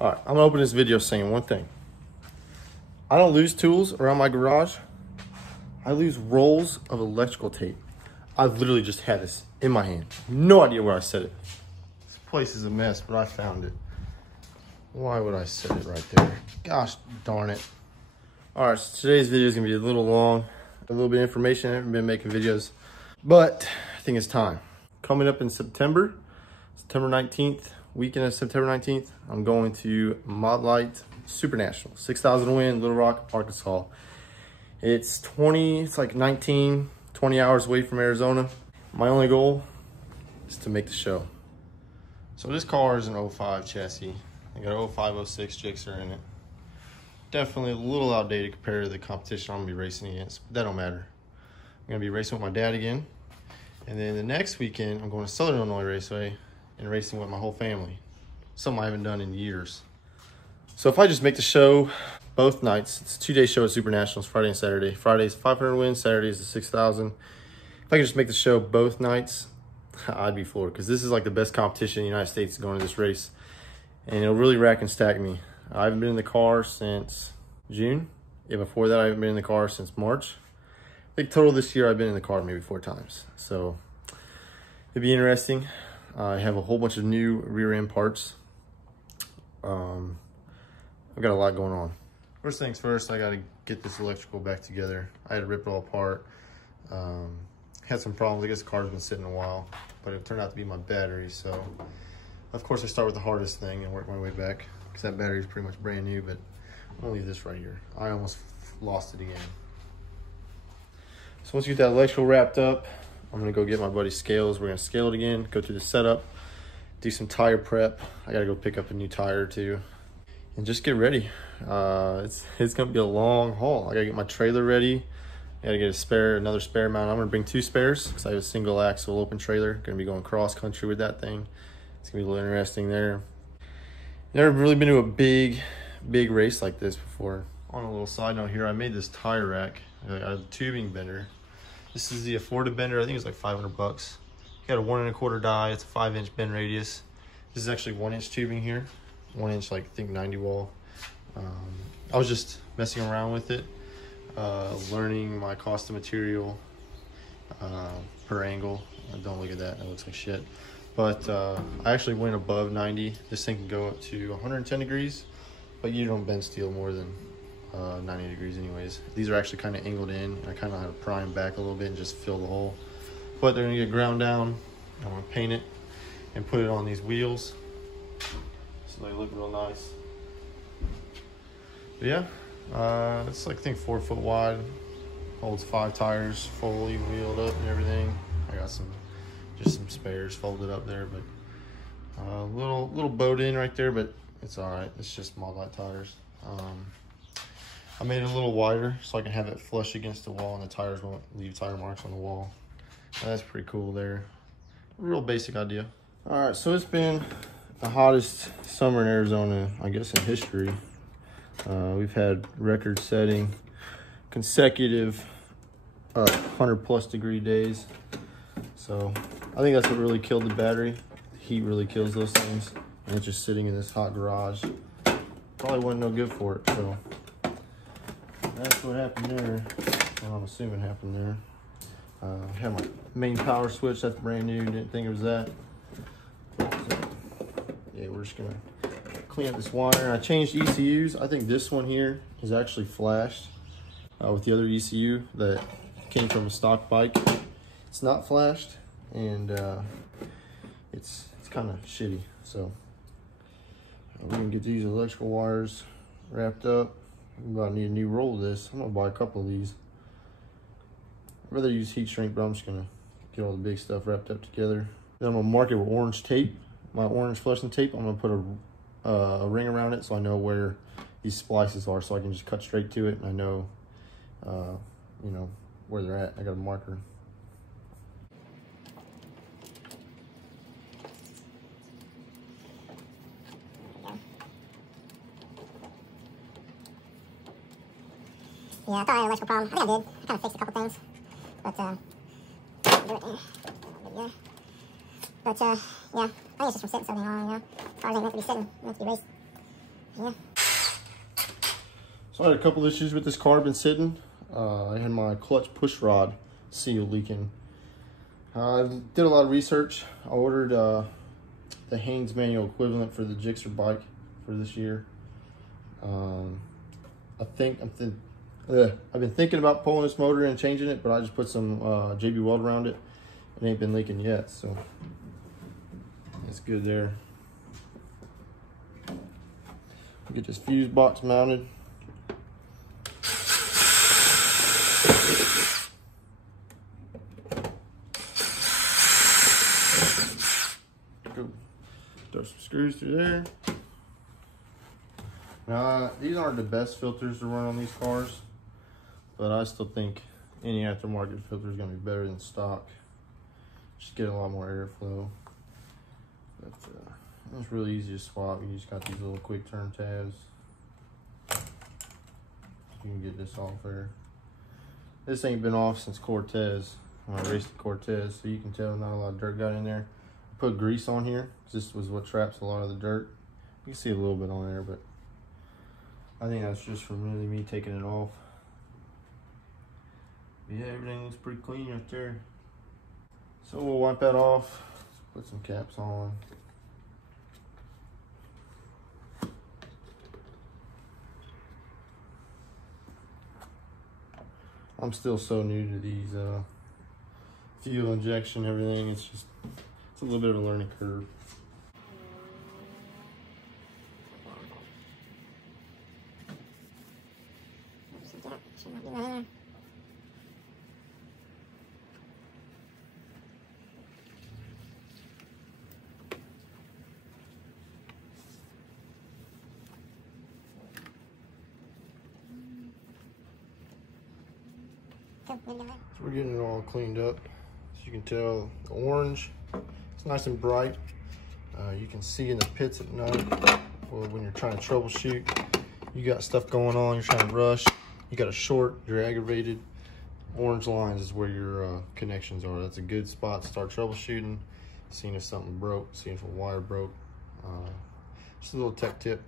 All right, I'm gonna open this video saying one thing. I don't lose tools around my garage. I lose rolls of electrical tape. I've literally just had this in my hand. No idea where I set it. This place is a mess, but I found it. Why would I set it right there? Gosh darn it. All right, so today's video is gonna be a little long, a little bit of information. I haven't been making videos, but I think it's time. Coming up in September 19th, weekend of September 19th, I'm going to Lite Super National, 6,000 wind, Little Rock, Arkansas. It's like 19, 20 hours away from Arizona. My only goal is to make the show. So this car is an 05 chassis. I got an 05, 06 Gixxer in it. Definitely a little outdated compared to the competition I'm gonna be racing against, but that don't matter. I'm gonna be racing with my dad again. And then the next weekend, I'm going to Southern Illinois Raceway and racing with my whole family. Something I haven't done in years. So if I just make the show both nights, it's a 2-day show at Super Nationals, Friday and Saturday. Friday's 500 wins, Saturday's the 6,000. If I could just make the show both nights, I'd be floored, because this is like the best competition in the United States going to this race. And it'll really rack and stack me. I haven't been in the car since June. Yeah, before that I haven't been in the car since March. I think total this year I've been in the car maybe 4 times. So it'd be interesting. I have a whole bunch of new rear end parts. I've got a lot going on. First things first, I got to get this electrical back together. I had to rip it all apart. Had some problems. I guess the car's been sitting a while, but it turned out to be my battery. So of course I start with the hardest thing and work my way back, because that battery is pretty much brand new, but I'm gonna leave this right here. I almost lost it again. So once you get that electrical wrapped up, I'm gonna go get my buddy's scales. We're gonna scale it again, go through the setup, do some tire prep. I gotta go pick up a new tire too, and just get ready. It's gonna be a long haul. I gotta get my trailer ready. I gotta get another spare mount. I'm gonna bring 2 spares because I have a single axle open trailer. Gonna be going cross country with that thing. It's gonna be a little interesting there. Never really been to a big race like this before. On a little side note here, I made this tire rack, a tubing bender. This is the afforded bender. I think it's like 500 bucks. Got a 1 1/4 die. It's a 5-inch bend radius. This is actually 1-inch tubing here. 1-inch, like I think 90 wall. I was just messing around with it, learning my cost of material per angle. Don't look at that, that looks like shit. But I actually went above 90. This thing can go up to 110 degrees, but you don't bend steel more than 90 degrees anyways. These are actually kind of angled in. I kind of have to pry them back a little bit and just fill the hole. But they're gonna get ground down. I'm gonna paint it and put it on these wheels so they look real nice. But yeah, it's like I think 4 foot wide, holds 5 tires, fully wheeled up and everything. I got just some spares folded up there, but a little bowed in right there, but it's all right. It's just Lite tires. I made it a little wider so I can have it flush against the wall and the tires won't leave tire marks on the wall. That's pretty cool there. Real basic idea. All right, so it's been the hottest summer in Arizona, I guess, in history. We've had record-setting, consecutive 100+ degree days. So I think that's what really killed the battery. The heat really kills those things, and it's just sitting in this hot garage. Probably wasn't no good for it, so that's what happened there. Well, I'm assuming happened there. I have my main power switch, that's brand new, didn't think it was that. But, yeah, we're just gonna clean up this wire. I changed ECUs. I think this one here is actually flashed with the other ECU that came from a stock bike. It's not flashed, and it's kind of shitty. So we're gonna get these electrical wires wrapped up. I'm gonna need a new roll of this. I'm gonna buy a couple of these. I'd rather use heat shrink, but I'm just gonna get all the big stuff wrapped up together. Then I'm gonna mark it with orange tape, my orange flushing tape. I'm gonna put a ring around it so I know where these splices are, so I can just cut straight to it and I know, you know, where they're at. I got a marker. Yeah, I thought I had an electrical problem. I think I did. I kind of fixed a couple things. But, do it there. Yeah. But, yeah. I think it's just from sitting so long, you know. Cars ain't meant to be sitting. They're meant to be raced. Yeah. So I had a couple issues with this car been sitting. I had my clutch push rod seal leaking. I did a lot of research. I ordered the Haynes manual equivalent for the Gixxer bike for this year. I've been thinking about pulling this motor and changing it, but I just put some JB Weld around it. It ain't been leaking yet, so it's good there. Get this fuse box mounted. Go throw some screws through there. Now, these aren't the best filters to run on these cars, but I still think any aftermarket filter is going to be better than stock. Just get a lot more airflow. But it's really easy to swap. You just got these little quick turn tabs. You can get this off there. This ain't been off since Cortez, when I raced the Cortez, so you can tell not a lot of dirt got in there. I put grease on here, because this was what traps a lot of the dirt. You can see a little bit on there, but I think that's just from really me taking it off. But yeah, everything looks pretty clean right there. So we'll wipe that off, put some caps on. I'm still so new to these fuel injection, everything. It's a little bit of a learning curve. So we're getting it all cleaned up. As you can tell, the orange, it's nice and bright. You can see in the pits at night, or when you're trying to troubleshoot, you got stuff going on, you're trying to rush, you got a short, you're aggravated. Orange lines is where your connections are. That's a good spot to start troubleshooting, seeing if something broke, seeing if a wire broke. Just a little tech tip.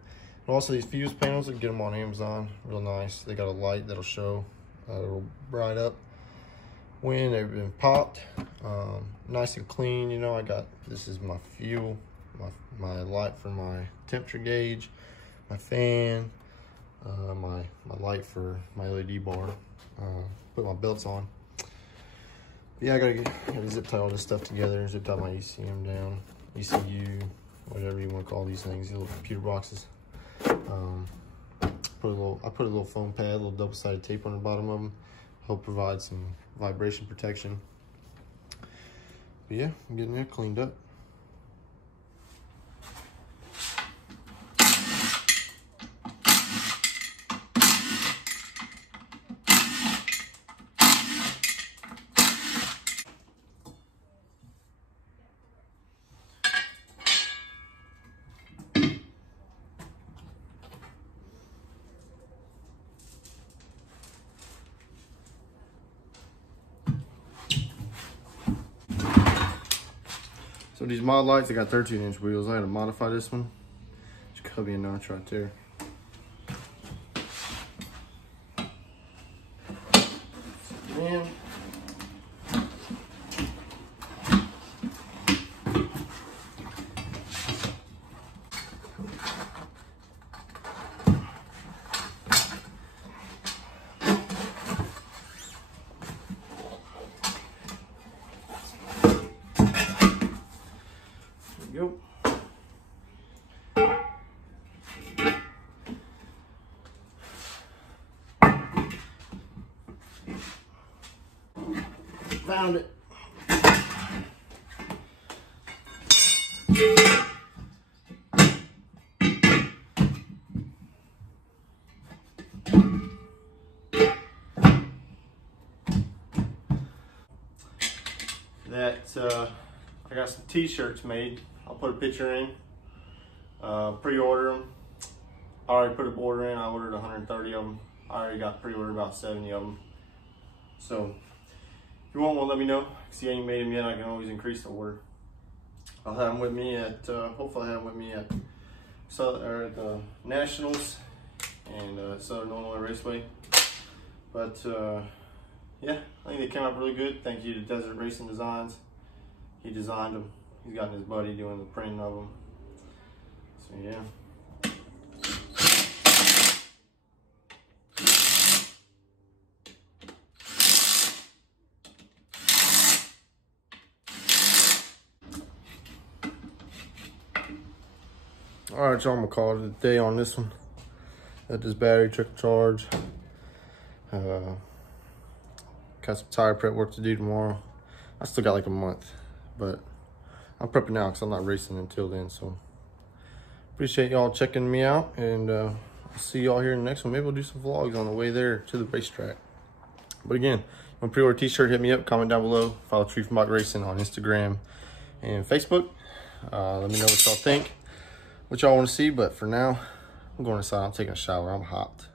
And also these fuse panels, you can get them on Amazon, real nice. They got a light that'll show, it'll bright up when they've been popped. Nice and clean, you know. This is my fuel, my light for my temperature gauge, my fan, my light for my LED bar. Put my belts on. But yeah, I gotta zip tie all this stuff together, zip tie my ECM down, ECU, whatever you want to call these things, these little computer boxes. I put a little foam pad, a little double-sided tape on the bottom of them, help provide some vibration protection. But yeah, I'm getting that cleaned up. So these mod lights, I got 13-inch wheels. I had to modify this one. Just cubby a notch right there. And go. Found it. I got some t-shirts made. I'll put a picture in, pre-order them. I already put an order in. I ordered 130 of them. I already got pre-ordered about 70 of them. So if you want one, let me know. See, I ain't made them yet. I can always increase the order. I'll have them with me at, hopefully I'll have them with me at at the Nationals and Southern Illinois Raceway. But yeah, I think they came out really good. Thank you to Desert Racing Designs. He designed them. He's got his buddy doing the printing of them. So yeah. All right, y'all, I'm gonna call it a day on this one. Let this battery trickle charge. Got some tire prep work to do tomorrow. I still got like a month, but I'm prepping now because I'm not racing until then. So appreciate y'all checking me out, and I'll see y'all here in the next one. Maybe we'll do some vlogs on the way there to the racetrack. But again, if you want to pre-order a t-shirt, hit me up, comment down below. Follow Tree from Bike Racing on Instagram and Facebook. Let me know what y'all think, what y'all want to see. But for now, I'm going inside. I'm taking a shower. I'm hot.